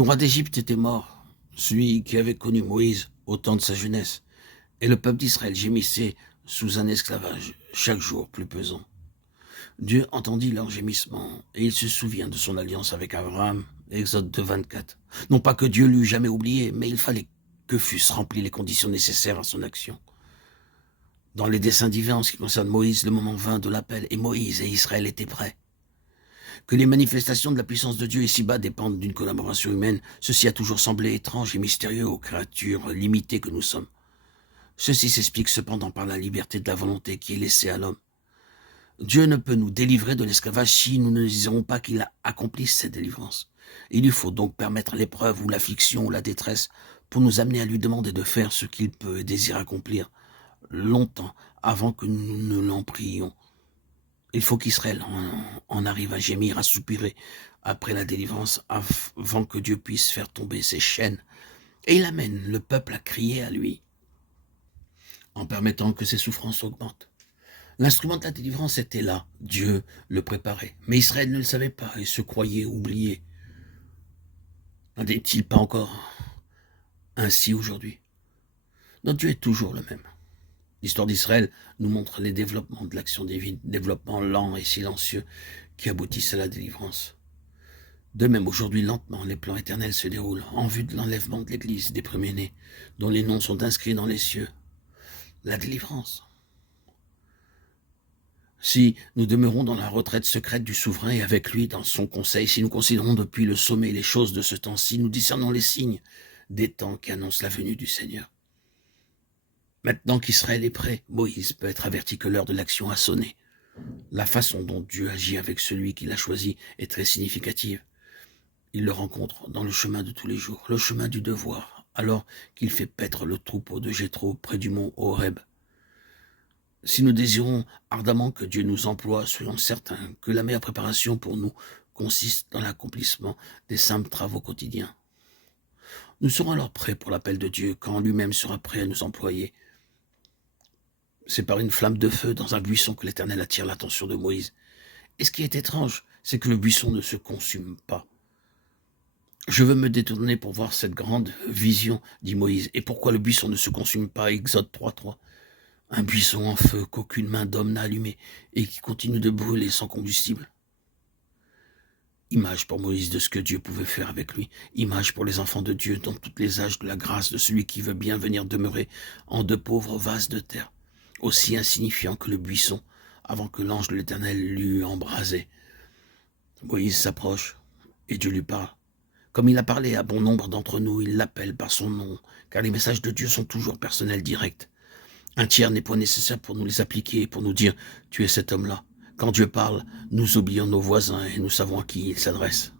Le roi d'Égypte était mort, celui qui avait connu Moïse au temps de sa jeunesse, et le peuple d'Israël gémissait sous un esclavage chaque jour plus pesant. Dieu entendit leurs gémissements, et il se souvient de son alliance avec Abraham, Exode 2, 24. Non pas que Dieu l'eût jamais oublié, mais il fallait que fussent remplies les conditions nécessaires à son action. Dans les desseins divins en ce qui concerne Moïse, le moment vint de l'appel, et Moïse et Israël étaient prêts. Que les manifestations de la puissance de Dieu ici-bas dépendent d'une collaboration humaine, ceci a toujours semblé étrange et mystérieux aux créatures limitées que nous sommes. Ceci s'explique cependant par la liberté de la volonté qui est laissée à l'homme. Dieu ne peut nous délivrer de l'esclavage si nous ne désirons pas qu'il accomplisse cette délivrance. Il lui faut donc permettre l'épreuve ou l'affliction ou la détresse pour nous amener à lui demander de faire ce qu'il peut et désire accomplir longtemps avant que nous ne l'en prions. Il faut qu'Israël en arrive à gémir, à soupirer après la délivrance avant que Dieu puisse faire tomber ses chaînes. Et il amène le peuple à crier à lui en permettant que ses souffrances augmentent. L'instrument de la délivrance était là, Dieu le préparait. Mais Israël ne le savait pas et se croyait oublié. N'en est-il pas encore ainsi aujourd'hui? Notre Dieu est toujours le même. L'histoire d'Israël nous montre les développements de l'action divine, développements lents et silencieux qui aboutissent à la délivrance. De même, aujourd'hui, lentement, les plans éternels se déroulent en vue de l'enlèvement de l'Église des premiers-nés, dont les noms sont inscrits dans les cieux. La délivrance. Si nous demeurons dans la retraite secrète du souverain et avec lui dans son conseil, si nous considérons depuis le sommet les choses de ce temps-ci, nous discernons les signes des temps qui annoncent la venue du Seigneur. Maintenant qu'Israël est prêt, Moïse peut être averti que l'heure de l'action a sonné. La façon dont Dieu agit avec celui qu'il a choisi est très significative. Il le rencontre dans le chemin de tous les jours, le chemin du devoir, alors qu'il fait paître le troupeau de Jéthro près du mont Horeb. Si nous désirons ardemment que Dieu nous emploie, soyons certains que la meilleure préparation pour nous consiste dans l'accomplissement des simples travaux quotidiens. Nous serons alors prêts pour l'appel de Dieu quand lui-même sera prêt à nous employer. C'est par une flamme de feu dans un buisson que l'Éternel attire l'attention de Moïse. Et ce qui est étrange, c'est que le buisson ne se consume pas. Je veux me détourner pour voir cette grande vision, dit Moïse. Et pourquoi le buisson ne se consume pas? Exode 3.3. Un buisson en feu qu'aucune main d'homme n'a allumé et qui continue de brûler sans combustible. Image pour Moïse de ce que Dieu pouvait faire avec lui. Image pour les enfants de Dieu dans tous les âges de la grâce de celui qui veut bien venir demeurer en de pauvres vases de terre, aussi insignifiant que le buisson, avant que l'ange de l'Éternel l'eût embrasé. Moïse s'approche et Dieu lui parle. Comme il a parlé à bon nombre d'entre nous, il l'appelle par son nom, car les messages de Dieu sont toujours personnels, directs. Un tiers n'est point nécessaire pour nous les appliquer et pour nous dire « tu es cet homme-là ». Quand Dieu parle, nous oublions nos voisins et nous savons à qui il s'adresse.